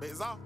Bizarre.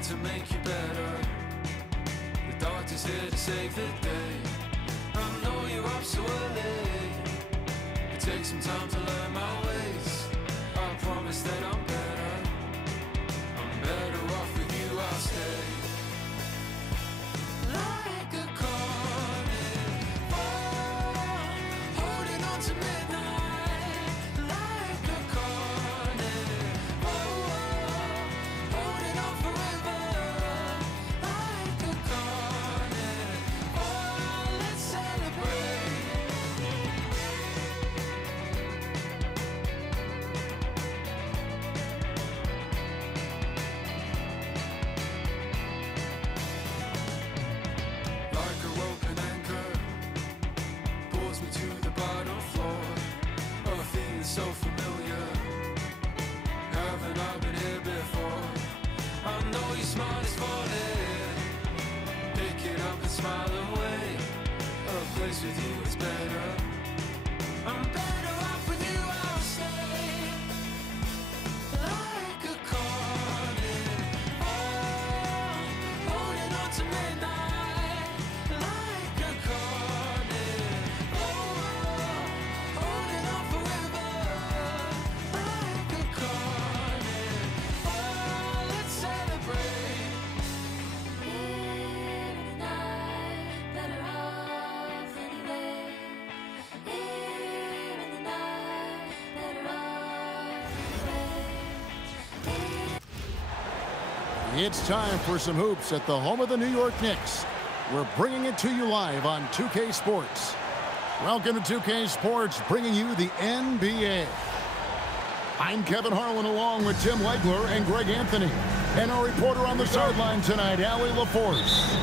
To make you better, the doctor's here to save the day. I know you're up so early. It takes some time to learn my ways. I promise that I'm better off with you. I'll stay like a carnivore, holding on to midnight. Like a carnivore, holding on forever. So familiar, haven't I been here before? I know your smile is falling. Pick it up and smile away. A place with you is better. I'm better off with you, I'll stay. Like a carnivore, holding on to midnight. Like a carnivore, holding on forever. It's time for some hoops at the home of the New York Knicks. We're bringing it to you live on 2K Sports. Welcome to 2K Sports, bringing you the NBA. I'm Kevin Harlan along with Tim Legler and Greg Anthony. And our reporter on the sideline tonight, Allie LaForce.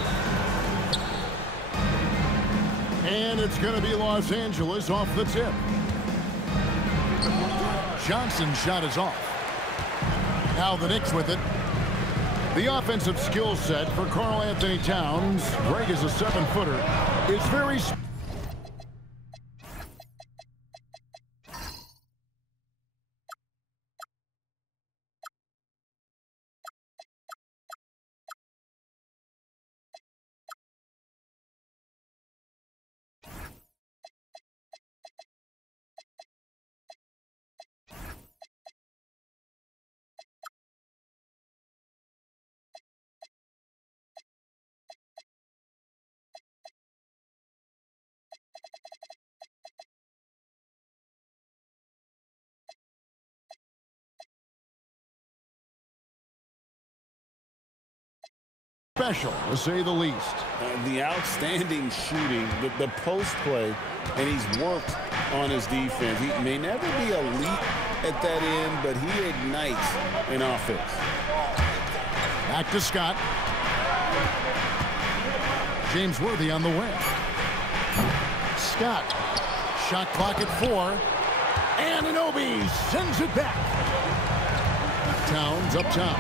And it's going to be Los Angeles off the tip. Johnson's shot is off. Now the Knicks with it. The offensive skill set for Karl Anthony Towns, Greg is a 7-footer, is very special, to say the least. The outstanding shooting, the post play, and he's worked on his defense. He may never be elite at that end, but he ignites an offense. Back to Scott. James Worthy on the wing. Scott, shot clock at 4. Anunoby sends it back. Towns up top.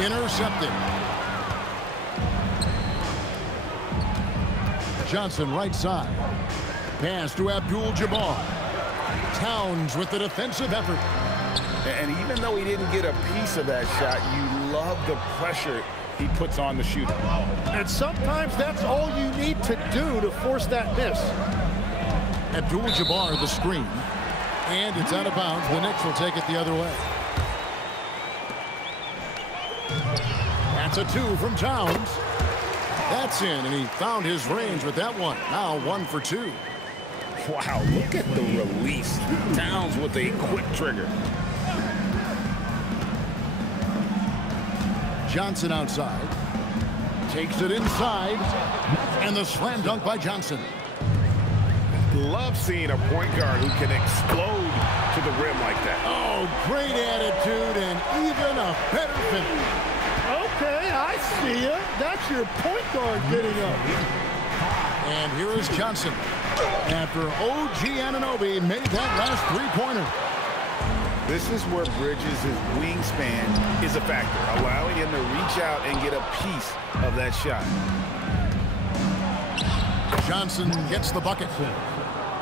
Intercepted. Johnson right side. Pass to Abdul-Jabbar. Towns with the defensive effort. And even though he didn't get a piece of that shot, you love the pressure he puts on the shooter. And sometimes that's all you need to do to force that miss. Abdul-Jabbar the screen. And it's out of bounds. The Knicks will take it the other way. That's a 2 from Towns. That's in, and he found his range with that one. Now 1 for 2. Wow, look at the release. Towns with a quick trigger. Johnson outside. Takes it inside. And the slam dunk by Johnson. Love seeing a point guard who can explode to the rim like that. Oh, great attitude and even a better finish. Okay, I see you. That's your point guard getting up. And here is Johnson after OG Anunoby made that last three-pointer. This is where Bridges' wingspan is a factor, allowing him to reach out and get a piece of that shot. Johnson gets the bucket.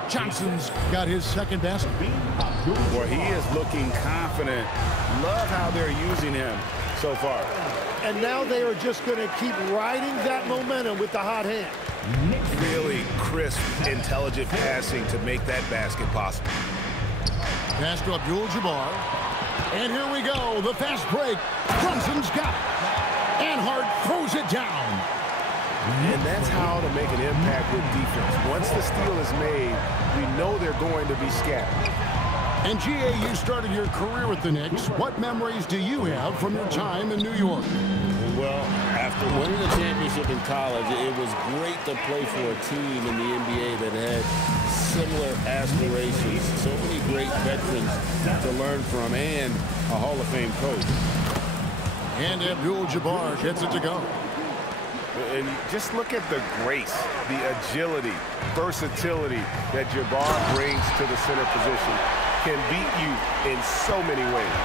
Johnson's got his second basket. Well, he is looking confident. Love how they're using him so far. And now they are just going to keep riding that momentum with the hot hand. Really crisp, intelligent passing to make that basket possible. Pass to Abdul-Jabbar. And here we go. The fast break. Brunson's got it. And Hart throws it down. And that's how to make an impact with defense. Once the steal is made, we know they're going to be scattered. And G.A., you started your career with the Knicks. What memories do you have from your time in New York? Well, after winning the championship in college, it was great to play for a team in the NBA that had similar aspirations. So many great veterans to learn from and a Hall of Fame coach. And Abdul-Jabbar gets it to go. And just look at the grace, the agility, versatility that Jabbar brings to the center position. Can beat you in so many ways.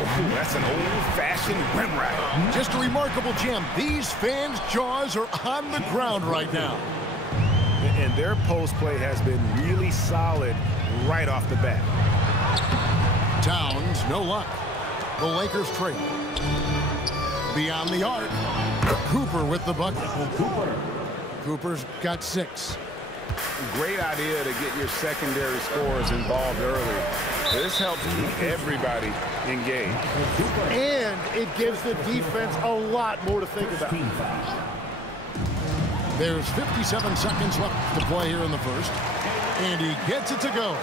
Oh, that's an old-fashioned rim rack. Just a remarkable jam. These fans' jaws are on the ground right now. And their post play has been really solid right off the bat. Towns, no luck. The Lakers trade. Beyond the arc, Cooper with the bucket. Cooper's got 6. Great idea to get your secondary scorers involved early. This helps keep everybody engaged. And it gives the defense a lot more to think about. There's 57 seconds left to play here in the first. And he gets it to go.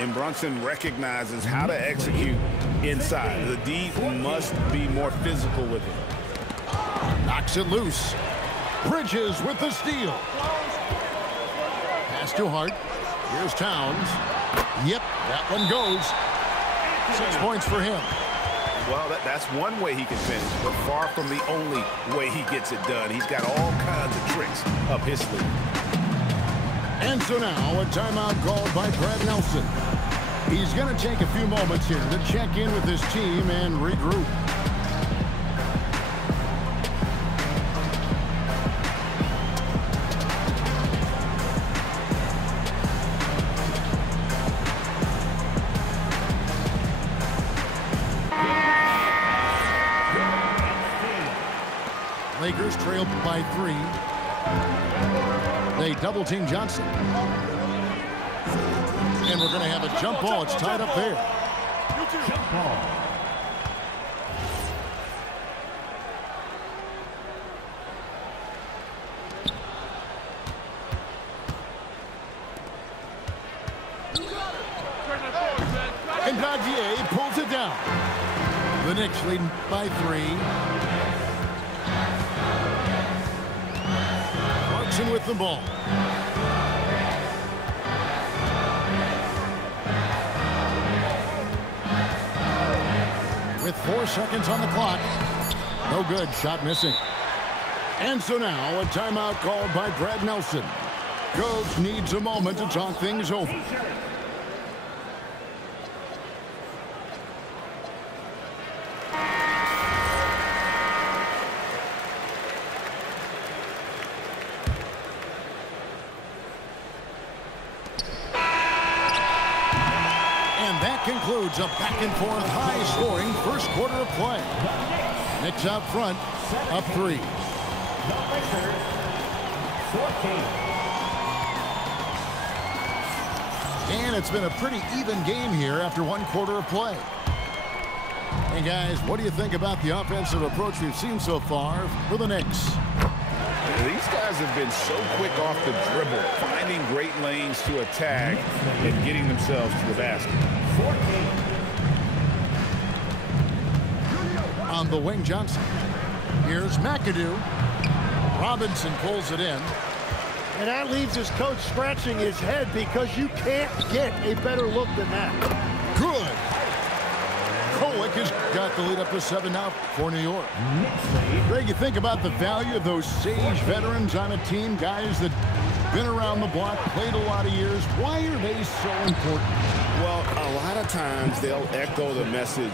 And Brunson recognizes how to execute inside. The D must be more physical with it. Knocks it loose. Bridges with the steal. Pass to Hart. Here's Towns. Yep, that one goes. 6 points for him. Well, that's one way he can finish, but far from the only way he gets it done. He's got all kinds of tricks up his sleeve. And so now a timeout called by Brad Nelson. He's going to take a few moments here to check in with his team and regroup. Lakers trail by 3. They double-team Johnson. And we're going to have a jump ball. It's tied up there. Jump ball. And Dadier pulls it down. The Knicks leading by 3. Clarkson with the ball. With 4 seconds on the clock. No good. Shot missing. And so now a timeout called by Brad Nelson. Coach needs a moment to talk things over. Concludes a back-and-forth, high-scoring first quarter of play. Knicks out front, up 3. And it's been a pretty even game here after 1 quarter of play. Hey, guys, what do you think about the offensive approach we've seen so far for the Knicks? These guys have been so quick off the dribble, finding great lanes to attack and getting themselves to the basket. On the wing, Johnson. Here's McAdoo. Robinson pulls it in. And that leaves his coach scratching his head because you can't get a better look than that. Good. Kolek has got the lead up to 7 now for New York. Greg, you think about the value of those sage veterans on a team, guys that been around the block, played a lot of years. Why are they so important? Well, a lot of times they'll echo the message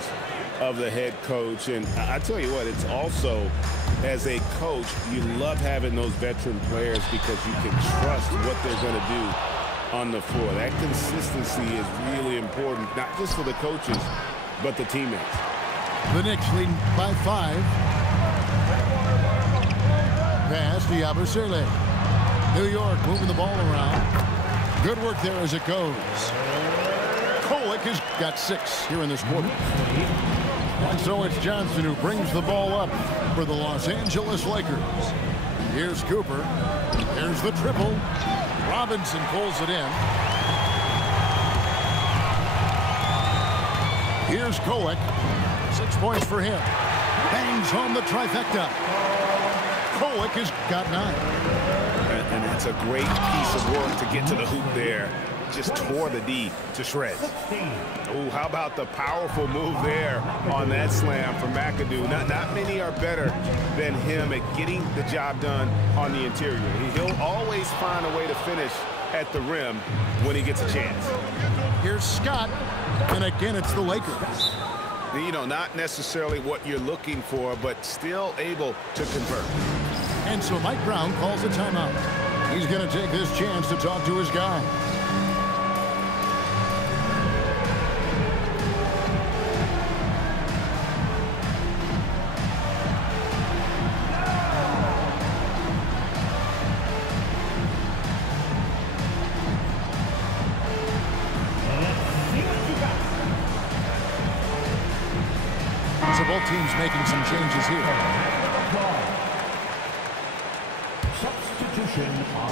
of the head coach. And I tell you what, it's also, as a coach, you love having those veteran players because you can trust what they're going to do on the floor. That consistency is really important, not just for the coaches, but the teammates. The Knicks leading by 5. Pass to Yabusele. New York moving the ball around. Good work there as it goes. Kolek has got 6 here in this quarter. And so it's Johnson who brings the ball up for the Los Angeles Lakers. Here's Cooper. There's the triple. Robinson pulls it in. Here's Kolek. 6 points for him. Bangs home the trifecta. Kolek has got 9. And that's a great piece of work to get to the hoop there. Just tore the D to shreds. Oh, how about the powerful move there on that slam from McAdoo. Not many are better than him at getting the job done on the interior. He'll always find a way to finish at the rim when he gets a chance. Here's Scott, and again it's the Lakers. You know, not necessarily what you're looking for, but still able to convert. And so Mike Brown calls a timeout. He's going to take this chance to talk to his guy. So both teams making some changes here.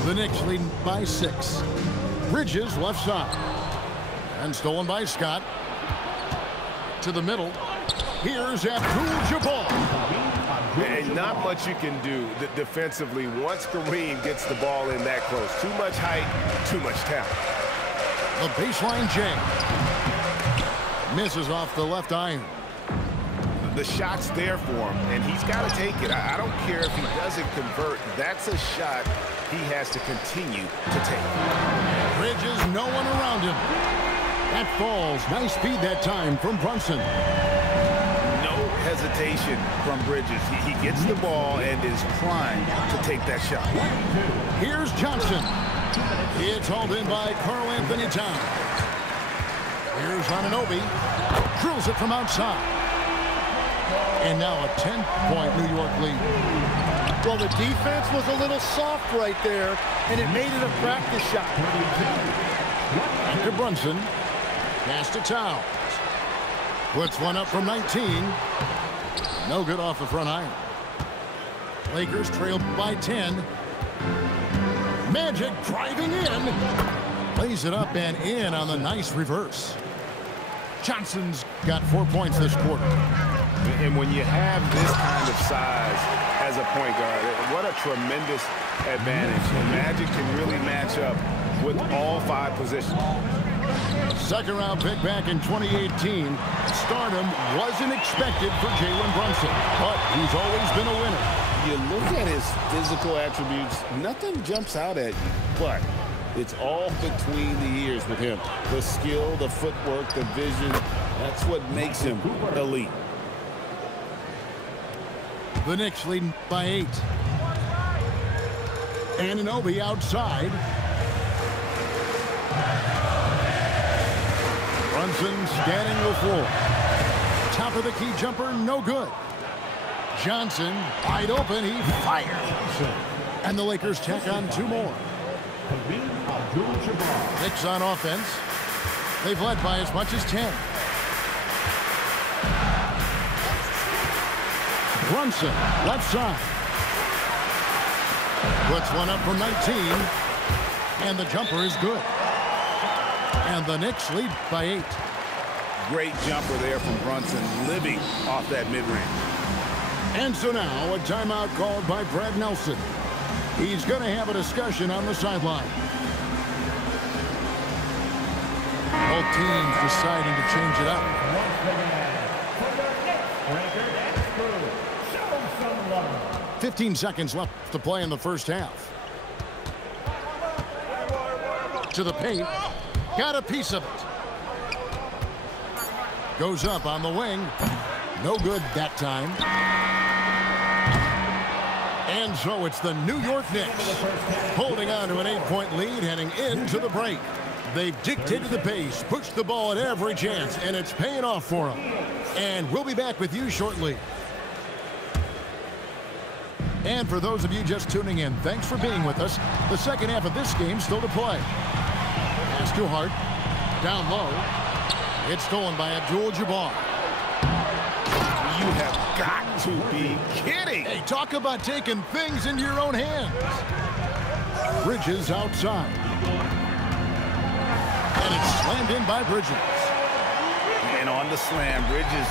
The Knicks leading by 6. Bridges left side. And stolen by Scott. To the middle. Here's Abdul-Jabbar. And not much you can do defensively once Kareem gets the ball in that close. Too much height, too much talent. The baseline J. Misses off the left iron. The shot's there for him, and he's got to take it. I don't care if he doesn't convert. That's a shot he has to continue to take. Bridges, no one around him. That falls. Nice speed that time from Brunson. No hesitation from Bridges. He gets the ball and is primed to take that shot. Here's Johnson. It's hauled in by Karl Anthony Towns. Here's Anunoby. Drills it from outside. And now a 10-point New York lead. Well, the defense was a little soft right there, and it made it a practice shot. To Brunson. Pass to Towns. Puts one up from 19. No good off the front iron. Lakers trail by 10. Magic driving in. Lays it up and in on the nice reverse. Johnson's got 4 points this quarter. And when you have this kind of size as a point guard, what a tremendous advantage. And Magic can really match up with all 5 positions. Second round pick back in 2018. Stardom wasn't expected for Jalen Brunson, but he's always been a winner. You look at his physical attributes, nothing jumps out at you, but it's all between the ears with him. The skill, the footwork, the vision, that's what makes him elite. The Knicks leading by 8. Anunoby outside. Brunson scanning the floor. Top of the key jumper, no good. Johnson wide open, he fires. And the Lakers tack on 2 more. Knicks on offense. They've led by as much as 10. Brunson, left side. Puts one up from 19. And the jumper is good. And the Knicks lead by 8. Great jumper there from Brunson, living off that mid-range. And so now a timeout called by Brad Nelson. He's going to have a discussion on the sideline. Both teams deciding to change it up. 15 seconds left to play in the first half. To the paint. Got a piece of it. Goes up on the wing. No good that time. And so it's the New York Knicks holding on to an 8-point lead heading into the break. They've dictated the pace, pushed the ball at every chance, and it's paying off for them. And we'll be back with you shortly. And for those of you just tuning in, thanks for being with us. The second half of this game still to play. Pass to Hart. Down low. It's stolen by Abdul-Jabbar. You have got to be kidding. Hey, talk about taking things into your own hands. Bridges outside. And it's slammed in by Bridges. And on the slam, Bridges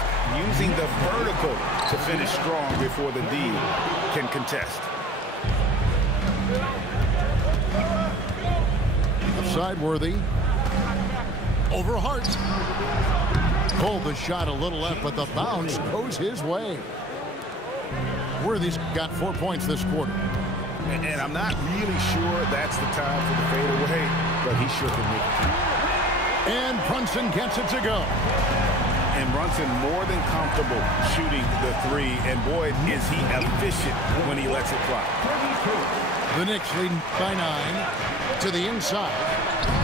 using the vertical to finish strong before the D can contest. Upside Worthy. Over Hart. Pulled the shot a little left, but the bounce goes his way. Worthy's got 4 points this quarter. And I'm not really sure that's the time for the fadeaway, but he sure can make it. And Brunson gets it to go. And Brunson more than comfortable shooting the three, and boy, is he efficient when he lets it fly. The Knicks leading by 9 to the inside.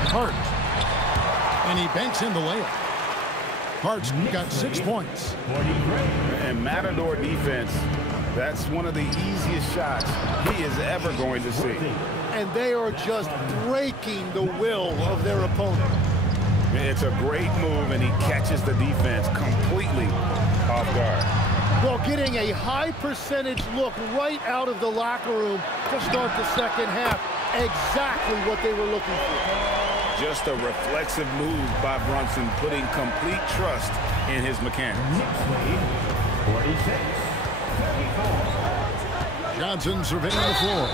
Hart. And he banks in the layup. Hart's got 6 points. And Matador defense, that's one of the easiest shots he is ever going to see. And they are just breaking the will of their opponent. It's a great move, and he catches the defense completely off guard. Well, getting a high percentage look right out of the locker room to start the second half. Exactly what they were looking for. Just a reflexive move by Brunson, putting complete trust in his mechanics. Johnson surveying the floor.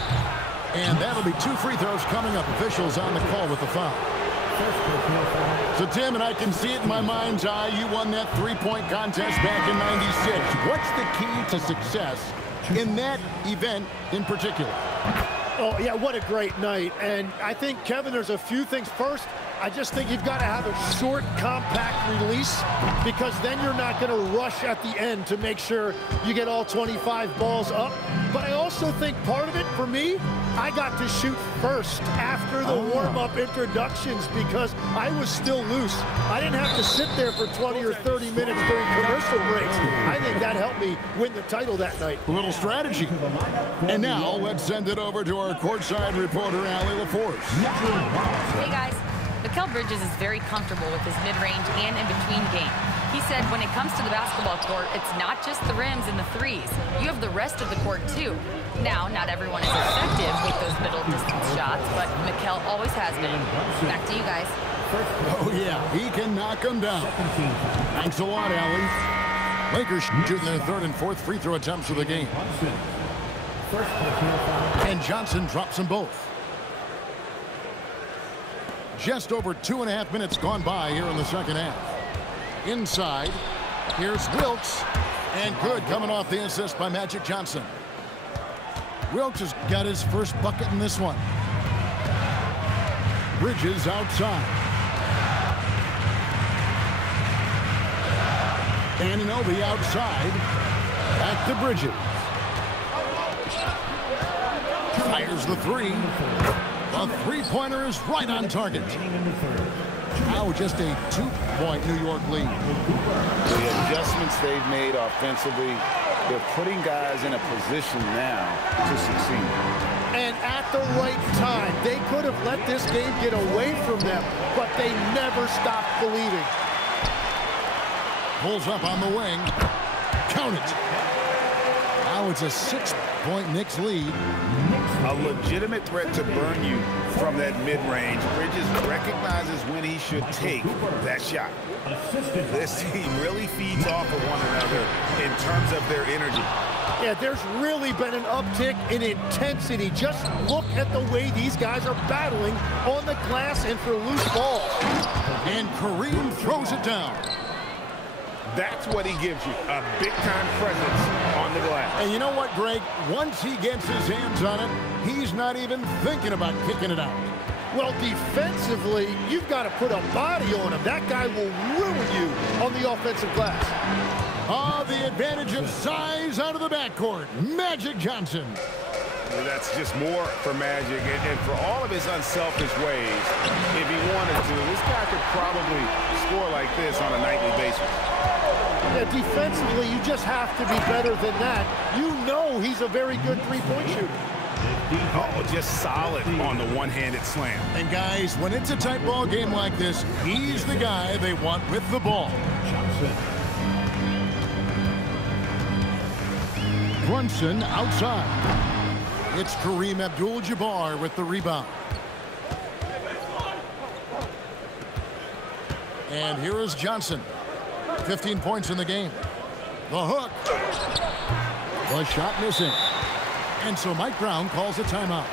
And that'll be 2 free throws coming up. Officials on the call with the foul. So, Tim, and I can see it in my mind's eye, you won that 3-point contest back in '96. What's the key to success in that event in particular? Oh, yeah, what a great night. And I think, Kevin, there's a few things. First, I just think you've got to have a short, compact release, because then you're not going to rush at the end to make sure you get all 25 balls up. But I also think part of it, for me, I got to shoot first after the warm-up introductions because I was still loose. I didn't have to sit there for 20 or 30 minutes during commercial breaks. I think that helped me win the title that night. A little strategy. And now let's send it over to our courtside reporter, Allie LaForce. Hey, guys. Mikal Bridges is very comfortable with his mid-range and in-between game. He said when it comes to the basketball court, it's not just the rims and the threes. You have the rest of the court, too. Now, not everyone is effective with those middle-distance shots, but Mikal always has been. Back to you guys. Oh, yeah, he can knock them down. Thanks a lot, Allie. Lakers shooting their 3rd and 4th free throw attempts of the game. And Johnson drops them both. Just over 2.5 minutes gone by here in the second half. Inside, here's Wilkes. And good coming off the assist by Magic Johnson. Wilkes has got his first bucket in this one. Bridges outside. Anunoby outside. Back to Bridges. Fires the three. The three-pointer is right on target. Now just a 2-point New York lead. The adjustments they've made offensively, they're putting guys in a position now to succeed. And at the right time, they could have let this game get away from them, but they never stopped believing. Pulls up on the wing. Count it. Now it's a 6-point Knicks lead. a legitimate threat to burn you from that mid-range. Bridges recognizes when he should take that shot. This team really feeds off of one another in terms of their energy. Yeah, there's really been an uptick in intensity. Just look at the way these guys are battling on the glass and for loose balls. And Kareem throws it down. That's what he gives you, a big-time presence on the glass. And you know what, Greg? Once he gets his hands on it, he's not even thinking about kicking it out. Well, defensively, you've got to put a body on him. That guy will ruin you on the offensive glass. Oh, the advantage of size out of the backcourt. Magic Johnson. That's just more for Magic, and for all of his unselfish ways, if he wanted to, this guy could probably score like this on a nightly basis. Yeah, defensively, you just have to be better than that. You know he's a very good three-point shooter. Oh, just solid on the one-handed slam. And guys, when it's a tight ball game like this, he's the guy they want with the ball. Brunson outside. It's Kareem Abdul-Jabbar with the rebound. And here is Johnson. 15 points in the game. The hook. The shot missing. And so Mike Brown calls a timeout.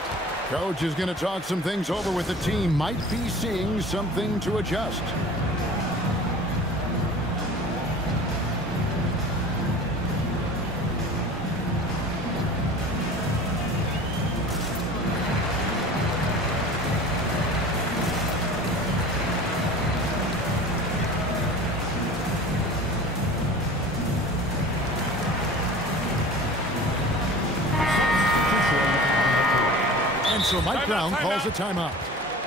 Coach is going to talk some things over with the team. Might be seeing something to adjust. So Mike Brown calls a timeout.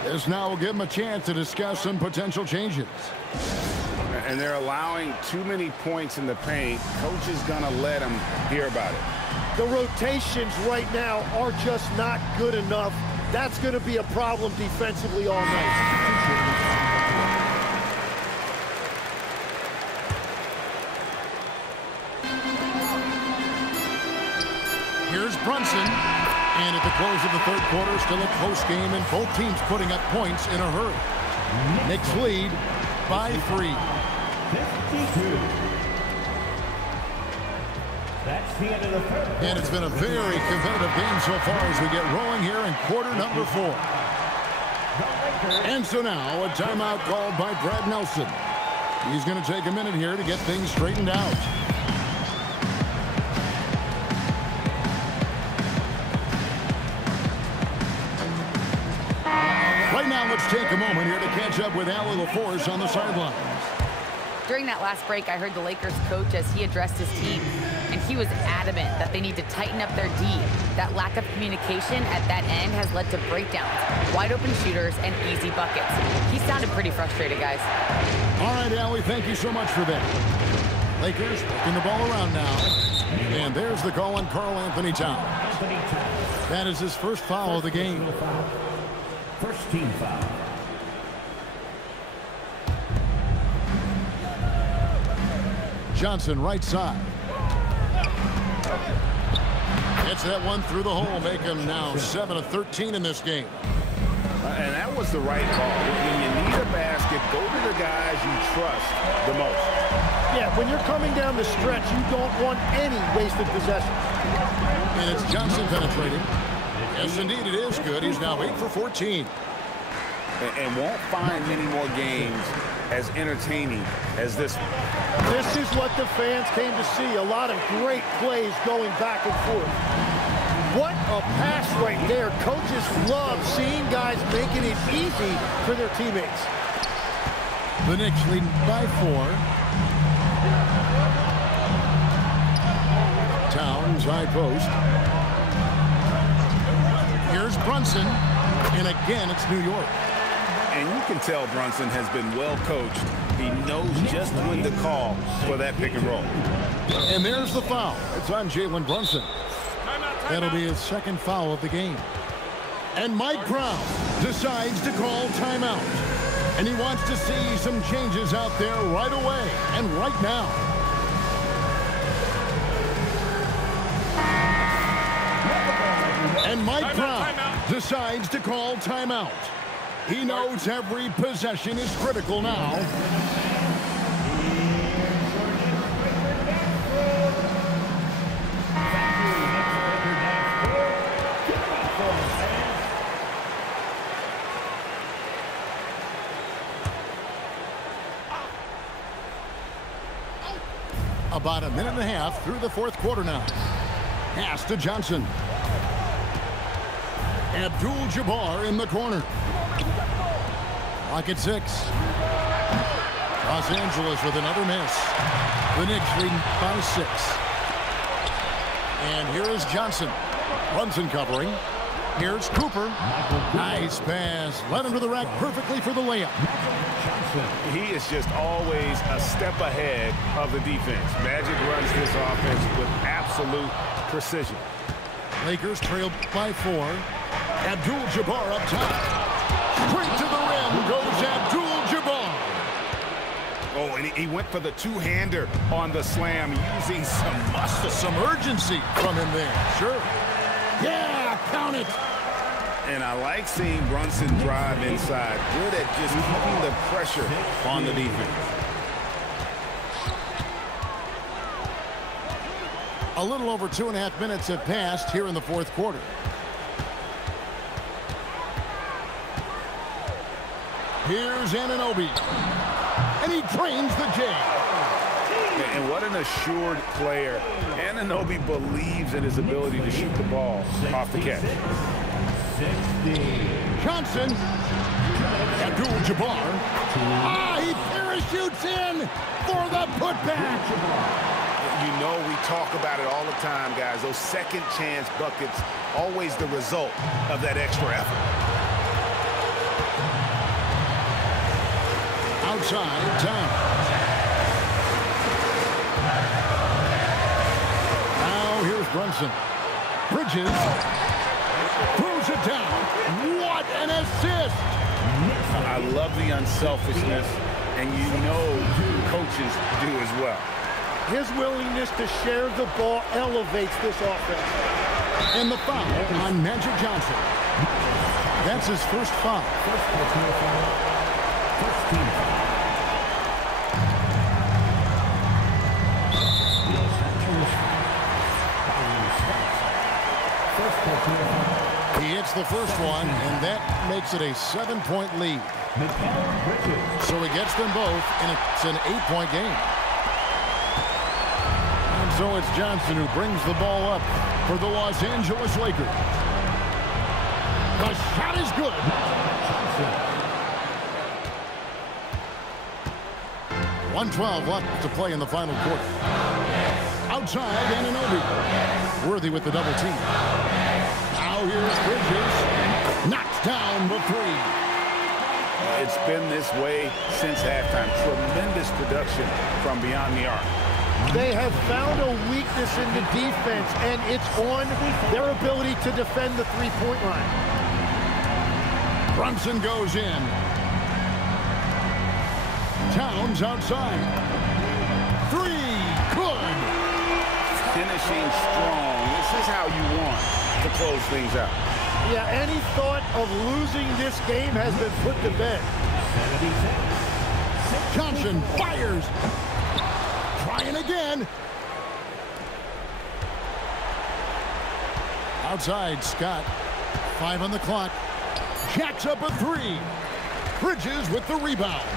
This now will give him a chance to discuss some potential changes. And they're allowing too many points in the paint. Coach is going to let them hear about it. The rotations right now are just not good enough. That's going to be a problem defensively all night. Here's Brunson. And at the close of the third quarter, still a close game, and both teams putting up points in a hurry. Knicks lead by 3. 52. That's the end of the third. And it's been a very competitive game so far as we get rolling here in quarter number 4. And so now a timeout called by Brad Nelson. He's going to take a minute here to get things straightened out. Right now, let's take a moment here to catch up with Allie LaForce on the sidelines. During that last break, I heard the Lakers coach as he addressed his team, and he was adamant that they need to tighten up their D. That lack of communication at that end has led to breakdowns, wide open shooters, and easy buckets. He sounded pretty frustrated, guys. All right, Allie, thank you so much for that. Lakers working the ball around now. And there's the call on Karl Anthony Towns. That is his first foul of the game. First team foul. Johnson right side. Gets that one through the hole, make him now 7 of 13 in this game. And that was the right call. When you need a basket, go to the guys you trust the most. Yeah, when you're coming down the stretch, you don't want any wasted possession. And it's Johnson penetrating. Yes, indeed, it is good. He's now 8 for 14. And won't find many more games as entertaining as this one. This is what the fans came to see. A lot of great plays going back and forth. What a pass right there. Coaches love seeing guys making it easy for their teammates. The Knicks leading by 4. Towns, high post. Here's Brunson. And again, it's New York. And you can tell Brunson has been well coached. He knows just when to call for that pick and roll. And there's the foul. It's on Jalen Brunson. That'll be his second foul of the game. And Mike Brown decides to call timeout. And he wants to see some changes out there right away and right now. And Mike Brown decides to call timeout. He knows every possession is critical now. About a minute and a half through the fourth quarter now. Pass to Johnson. Abdul-Jabbar in the corner. Clock at 6. Los Angeles with another miss. The Knicks lead by 6. And here is Johnson. Brunson covering. Here's Cooper. Nice pass. Led him to the rack perfectly for the layup. He is just always a step ahead of the defense. Magic runs this offense with absolute precision. Lakers trail by 4. Abdul-Jabbar up top. Straight to the rim goes Abdul-Jabbar. Oh, and he went for the two-hander on the slam, using some muscle. Some urgency from him there. Sure. Yeah, count it. And I like seeing Brunson drive inside. Good at just keeping the pressure on the defense. A little over 2.5 minutes have passed here in the fourth quarter. Here's Anunoby. And he drains the J. And what an assured player. Anunoby believes in his ability to shoot the ball off the catch. Johnson. Abdul-Jabbar. He parachutes in for the putback. You know we talk about it all the time, guys. Those second chance buckets, always the result of that extra effort. Outside, Towns. Now here's Brunson. Bridges. Throws it down. What an assist! I love the unselfishness, and you know coaches do as well. His willingness to share the ball elevates this offense. And the foul on Magic Johnson. That's his first foul. First team foul. He hits the first one, and that makes it a 7-point lead. So he gets them both, and it's an 8-point game. And so it's Johnson who brings the ball up for the Los Angeles Lakers. The shot is good. 1:12 left to play in the final quarter. Outside, Anunoby. Worthy with the double team. Now here's Bridges. Knocks down the 3. It's been this way since halftime. Tremendous production from beyond the arc. They have found a weakness in the defense, and it's on their ability to defend the three-point line. Brunson goes in. Towns outside. 3. Good. Finishing strong. This is how you want to close things out. Yeah, any thought of losing this game has been put to bed. Johnson fires. Trying again. Outside, Scott. 5 on the clock. Jacks up a 3. Bridges with the rebound.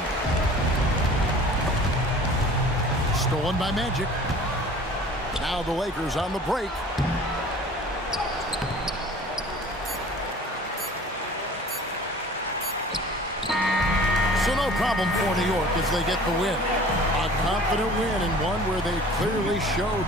Stolen by Magic. Now the Lakers on the break. So no problem for New York as they get the win. A confident win and one where they clearly showed